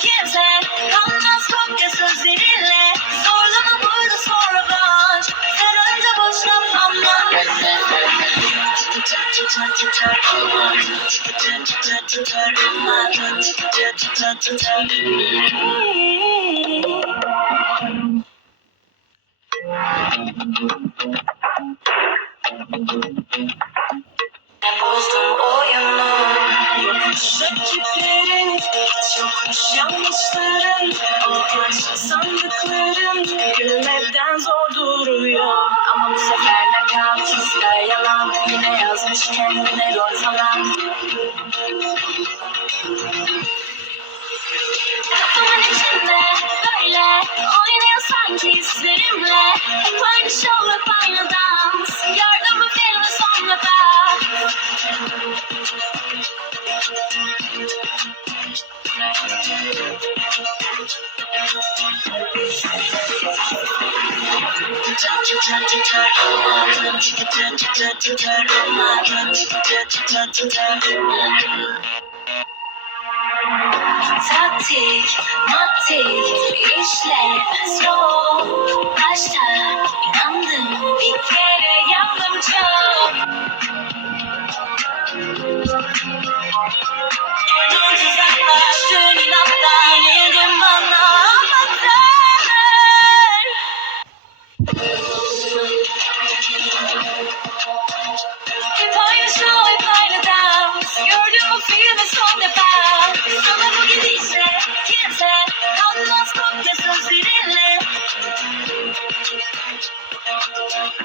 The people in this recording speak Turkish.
Kimse kalmaz kopya sözlerinle. Zorlama burada sonra kaç. Sen önce boşuna famla Ne bozdum oyunu. Rakiplerin Hiç yokmuş yanlışların sandıkların Gülmeden zor duruyor. Ama bu sefer nakavt hisler yalan Yine yazmış kendine rol falan. Kafamın içinde böyle Oynuyor sanki hislerimle Hep aynı şov Taktik, matik, işlemez